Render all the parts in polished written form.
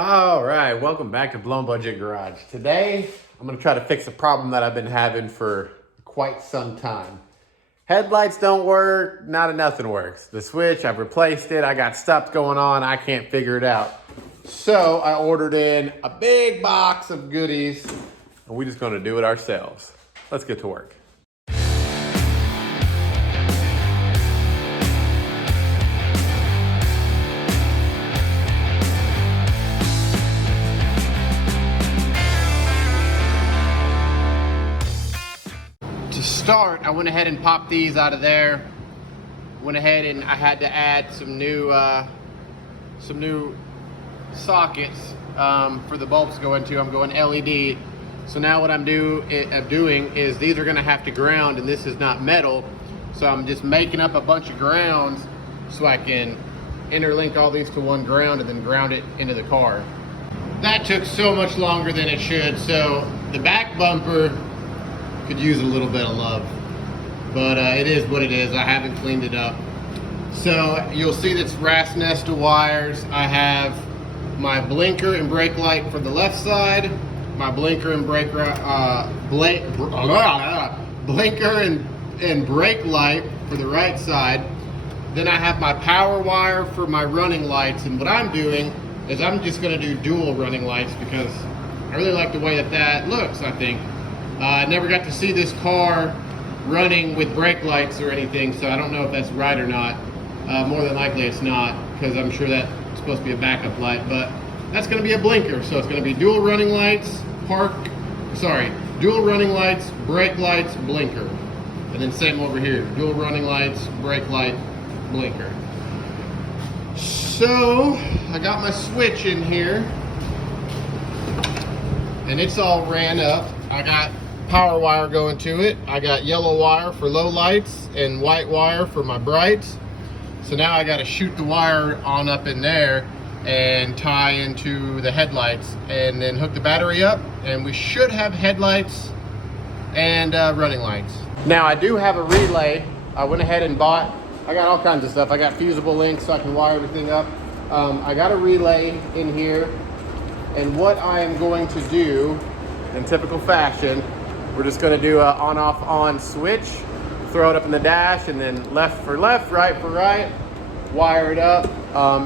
All right, welcome back to Blown Budget Garage. Today, I'm gonna try to fix a problem that I've been having for quite some time. Headlights don't work, not nothing works. The switch, I've replaced it, I got stuff going on, I can't figure it out. So I ordered in a big box of goodies, and we're just gonna do it ourselves. Let's get to work. To start, I went ahead and popped these out of there. Went ahead and I had to add some new sockets for the bulbs to go into. I'm going LED. So now what I'm doing is these are gonna have to ground, and this is not metal. So I'm just making up a bunch of grounds so I can interlink all these to one ground and then ground it into the car. That took so much longer than it should. So the back bumper could use a little bit of love, but it is what it is. I haven't cleaned it up. So you'll see this brass nest of wires. I have my blinker and brake light for the left side, my blinker and blinker and brake light for the right side. Then I have my power wire for my running lights, and what I'm doing is I'm just going to do dual running lights because I really like the way that looks. I think I never got to see this car running with brake lights or anything, so I don't know if that's right or not. More than likely it's not, because I'm sure that's supposed to be a backup light, but that's going to be a blinker. So it's going to be dual running lights, dual running lights, brake lights, blinker. And then same over here, dual running lights, brake light, blinker. So I got my switch in here, and it's all ran up. I got power wire going to it. I got yellow wire for low lights and white wire for my brights. So now I got to shoot the wire on up in there and tie into the headlights and then hook the battery up, and we should have headlights and running lights. Now I do have a relay. I went ahead and bought, I got all kinds of stuff. I got fusible links so I can wire everything up. I got a relay in here, and what I am going to do in typical fashion, we're just going to do a on-off-on switch, throw it up in the dash, and then left for left, right for right, wire it up.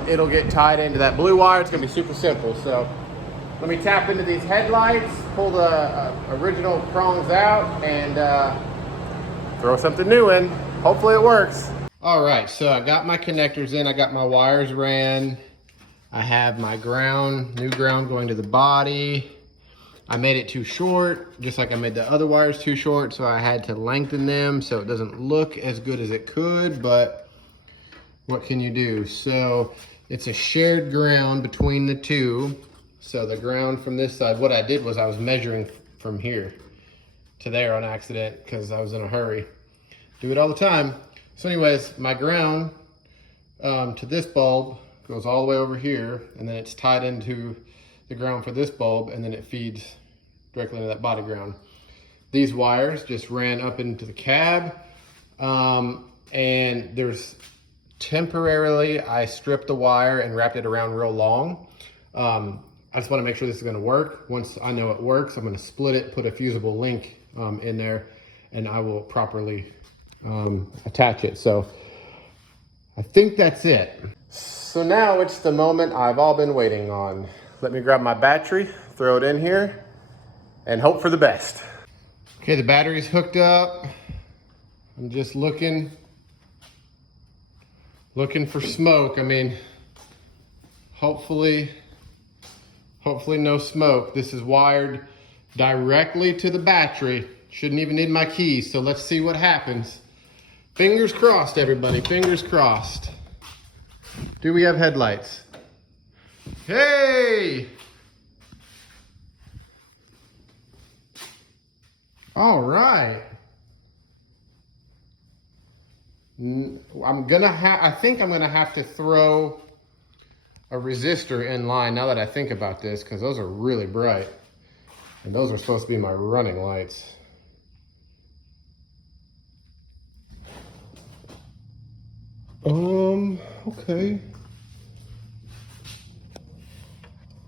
It'll get tied into that blue wire. It's going to be super simple. So let me tap into these headlights, pull the original prongs out, and throw something new in. Hopefully it works. All right, so I got my connectors in. I got my wires ran. I have my ground, new ground going to the body. I made it too short, just like I made the other wires too short, so I had to lengthen them so it doesn't look as good as it could, but what can you do? So it's a shared ground between the two. So the ground from this side, what I did was I was measuring from here to there on accident because I was in a hurry. Do it all the time. So anyways, my ground to this bulb goes all the way over here, and then it's tied into the ground for this bulb, and then it feeds directly into that body ground. These wires just ran up into the cab, and there's temporarily, I stripped the wire and wrapped it around real long. I just want to make sure this is going to work. Once I know it works, I'm going to split it, put a fusible link in there, and I will properly attach it. So I think that's it. So now it's the moment I've all been waiting on. Let me grab my battery, throw it in here, and hope for the best. Okay, the battery's hooked up. I'm just looking for smoke. I mean, hopefully no smoke. This is wired directly to the battery. Shouldn't even need my keys, so let's see what happens. Fingers crossed, everybody, fingers crossed. Do we have headlights? Hey! All right. I think I'm gonna have to throw a resistor in line now that I think about this, because those are really bright. And those are supposed to be my running lights. Okay.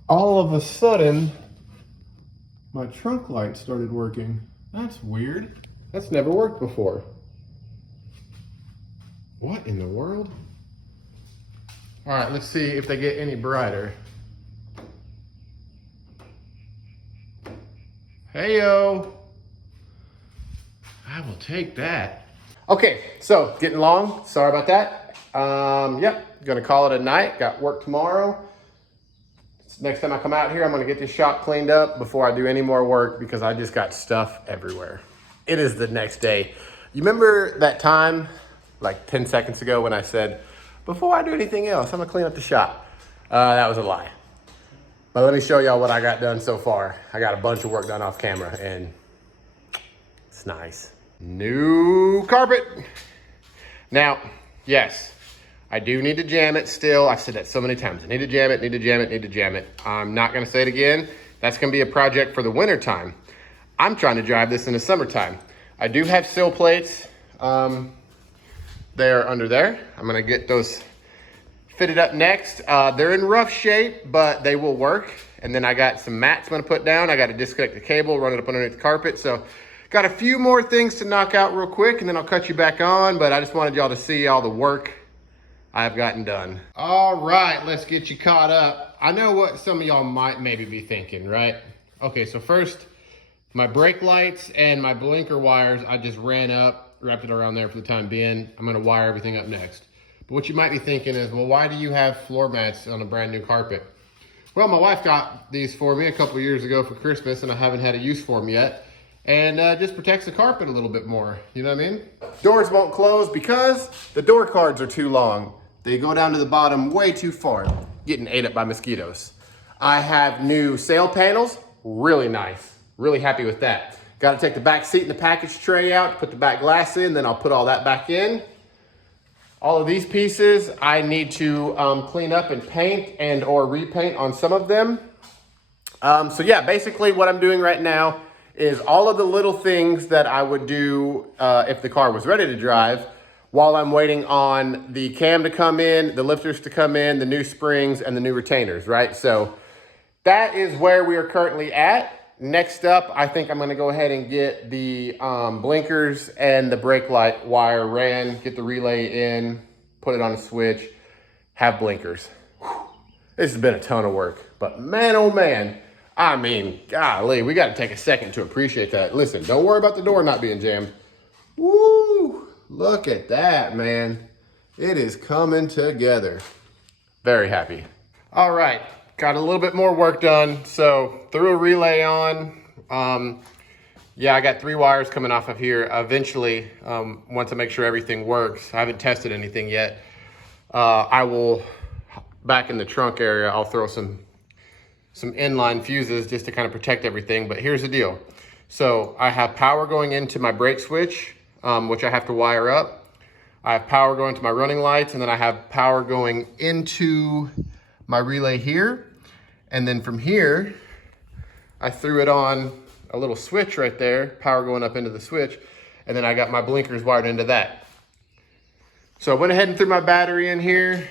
all of a sudden, my trunk light started working. That's weird. That's never worked before. What in the world? All right, let's see if they get any brighter. Heyo. I will take that. Okay, so getting long. Sorry about that. Yep, gonna call it a night. Got work tomorrow. Next time I come out here, I'm gonna get this shop cleaned up before I do any more work because I just got stuff everywhere. It is the next day. You remember that time, like 10 seconds ago when I said, before I do anything else, I'm gonna clean up the shop? That was a lie. But let me show y'all what I got done so far. I got a bunch of work done off camera and it's nice. New carpet. Now, yes, I do need to jam it still. I've said that so many times. I need to jam it, need to jam it, need to jam it. I'm not gonna say it again. That's gonna be a project for the winter time. I'm trying to drive this in the summertime. I do have sill plates. They're under there. I'm gonna get those fitted up next. They're in rough shape, but they will work. And then I got some mats I'm gonna put down. I gotta disconnect the cable, run it up underneath the carpet. So got a few more things to knock out real quick and then I'll cut you back on, but I just wanted y'all to see all the work I've gotten done. All right, let's get you caught up. I know what some of y'all might maybe be thinking, right? Okay, so first, my brake lights and my blinker wires, I just ran up, wrapped it around there for the time being. I'm gonna wire everything up next. But what you might be thinking is, well, why do you have floor mats on a brand new carpet? Well, my wife got these for me a couple years ago for Christmas and I haven't had a use for them yet. And just protects the carpet a little bit more, you know what I mean? Doors won't close because the door cards are too long. They go down to the bottom way too far, getting ate up by mosquitoes. I have new sail panels, really nice, really happy with that. Got to take the back seat and the package tray out, put the back glass in, then I'll put all that back in. All of these pieces I need to clean up and paint and or repaint on some of them. So yeah, basically what I'm doing right now is all of the little things that I would do if the car was ready to drive while I'm waiting on the cam to come in, the lifters to come in, the new springs and the new retainers, right? So that is where we are currently at. Next up, I think I'm gonna go ahead and get the blinkers and the brake light wire ran, get the relay in, put it on a switch, have blinkers. Whew. This has been a ton of work, but man, oh man, I mean, golly, we gotta take a second to appreciate that. Listen, don't worry about the door not being jammed. Woo, look at that, man. It is coming together. Very happy. All right. Got a little bit more work done. So threw a relay on. Yeah, I got 3 wires coming off of here. Eventually, once I make sure everything works, I haven't tested anything yet. I will, back in the trunk area, I'll throw some inline fuses just to kind of protect everything. But here's the deal. So I have power going into my brake switch, which I have to wire up. I have power going to my running lights, and then I have power going into my relay here. And then from here, I threw it on a little switch right there, power going up into the switch, and then I got my blinkers wired into that. So I went ahead and threw my battery in here,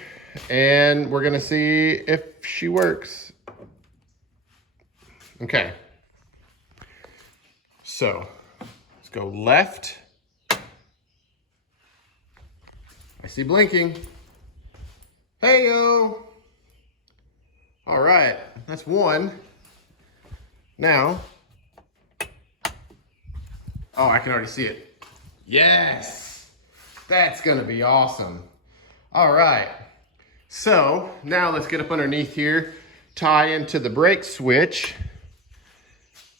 and we're gonna see if she works. Okay. So let's go left. I see blinking. Hey-yo. All right, that's one. Now, oh, I can already see it. Yes, that's gonna be awesome. All right, so now let's get up underneath here, tie into the brake switch,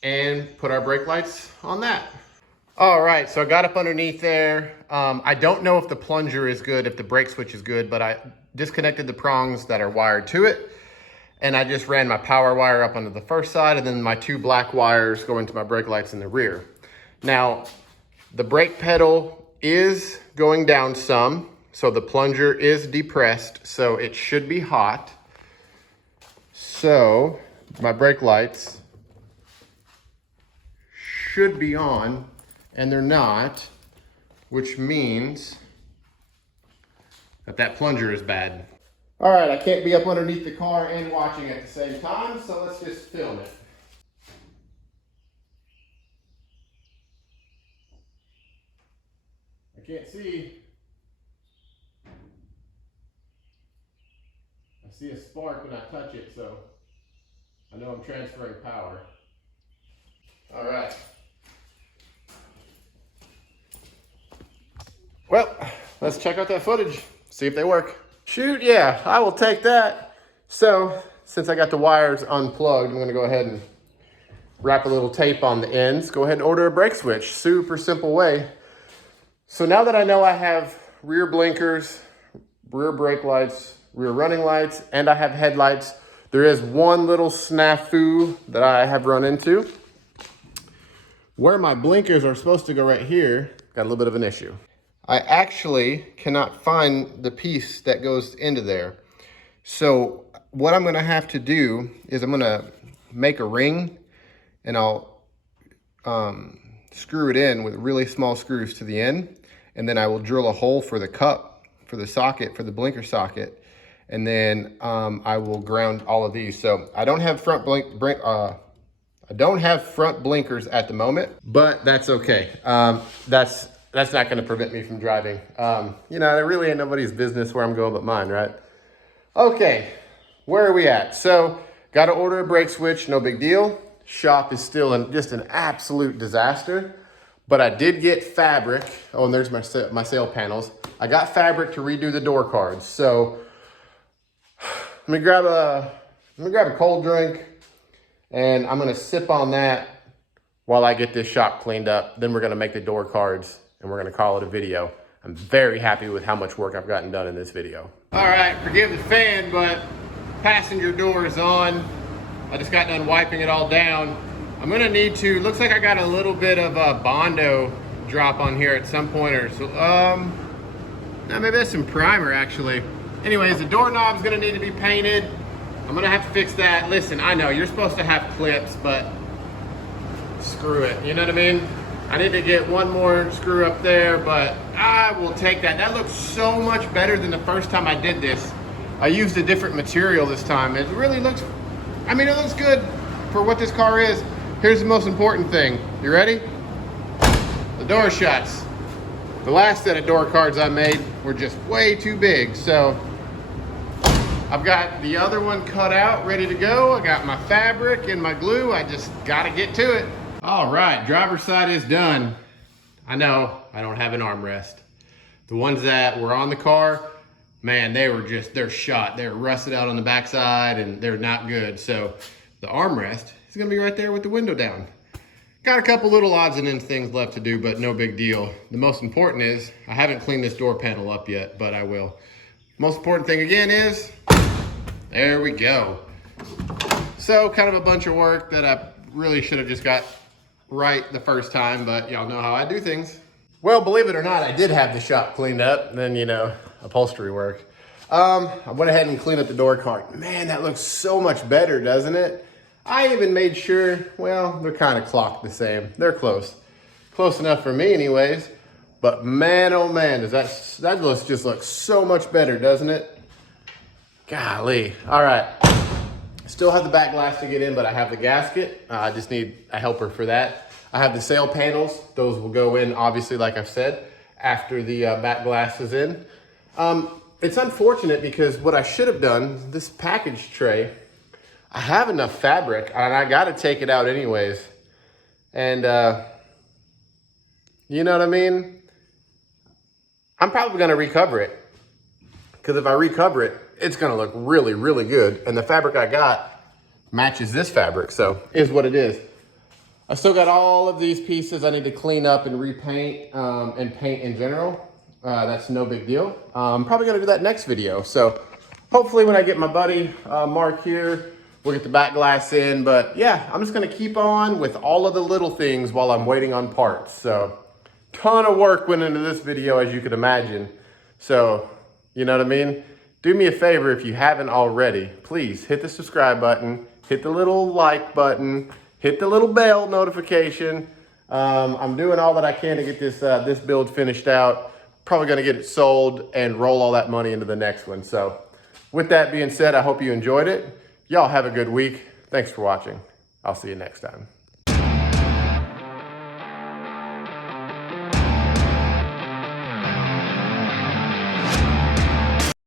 and put our brake lights on that. All right, so I got up underneath there. I don't know if the plunger is good, if the brake switch is good, but I disconnected the prongs that are wired to it. And I just ran my power wire up onto the first side and then my 2 black wires go into my brake lights in the rear. Now, the brake pedal is going down some, so the plunger is depressed, so it should be hot. So my brake lights should be on, and they're not, which means that plunger is bad. All right, I can't be up underneath the car and watching at the same time, so let's just film it. I can't see. I see a spark when I touch it, so I know I'm transferring power. All right. Well, let's check out that footage, see if they work. Shoot, yeah, I will take that. So, since I got the wires unplugged, I'm gonna go ahead and wrap a little tape on the ends. Go ahead and order a brake switch. Super simple way. So now that I know I have rear blinkers, rear brake lights, rear running lights, and I have headlights, there is one little snafu that I have run into. Where my blinkers are supposed to go right here, got a little bit of an issue. I actually cannot find the piece that goes into there. So what I'm gonna have to do is I'm gonna make a ring and I'll screw it in with really small screws to the end. And then I will drill a hole for the cup, for the socket, for the blinker socket. And then I will ground all of these. So I don't have front I don't have front blinkers at the moment, but that's okay. That's not gonna prevent me from driving. You know, there really ain't nobody's business where I'm going but mine, right? Okay, where are we at? So, gotta order a brake switch, no big deal. Shop is still just an absolute disaster, but I did get fabric. Oh, and there's my sail panels. I got fabric to redo the door cards. So, let me grab a cold drink, and I'm gonna sip on that while I get this shop cleaned up. Then we're gonna make the door cards and we're gonna call it a video. I'm very happy with how much work I've gotten done in this video. All right, forgive the fan, but passenger door is on. I just got done wiping it all down. I'm gonna need to, looks like I got a little bit of a Bondo drop on here at some point or so. No, maybe that's some primer actually. Anyways, the doorknob's gonna need to be painted. I'm gonna have to fix that. Listen, I know you're supposed to have clips, but screw it, you know what I mean? I need to get one more screw up there, but I will take that. That looks so much better than the first time I did this. I used a different material this time. It really looks, I mean, it looks good for what this car is. Here's the most important thing. You ready? The door shuts. The last set of door cards I made were just way too big, so I've got the other one cut out, ready to go. I got my fabric and my glue. I just gotta get to it. All right, driver's side is done. I know I don't have an armrest. The ones that were on the car, man, they're shot. They're rusted out on the backside and they're not good. So the armrest is gonna be right there with the window down. Got a couple little odds and ends things left to do, but no big deal. The most important is, I haven't cleaned this door panel up yet, but I will. Most important thing again is, there we go. So kind of a bunch of work that I really should have just got right the first time, but y'all know how I do things. Well, believe it or not, I did have the shop cleaned up, then, you know, upholstery work. I went ahead and cleaned up the door card. Man, that looks so much better, doesn't it? I even made sure, well, they're kind of clocked the same. They're close. Close enough for me anyways. But man, oh man, does that just looks so much better, doesn't it? Golly. All right. Still have the back glass to get in, but I have the gasket. I just need a helper for that. I have the sail panels. Those will go in, obviously, like I've said, after the back glass is in. It's unfortunate because what I should have done, this package tray, I have enough fabric and I got to take it out anyways. And you know what I mean? I'm probably going to recover it. Because if I recover it, it's gonna look really, really good. And the fabric I got matches this fabric, so is what it is. I still got all of these pieces I need to clean up and repaint and paint in general. That's no big deal. I'm probably gonna do that next video. So hopefully when I get my buddy Mark here, we'll get the back glass in. But yeah, I'm just gonna keep on with all of the little things while I'm waiting on parts. So ton of work went into this video, as you could imagine. So, you know what I mean? Do me a favor, if you haven't already, please hit the subscribe button, hit the little like button, hit the little bell notification. I'm doing all that I can to get this build finished out. Probably gonna get it sold and roll all that money into the next one. So With that being said, I hope you enjoyed it. Y'all have a good week. Thanks for watching. I'll see you next time.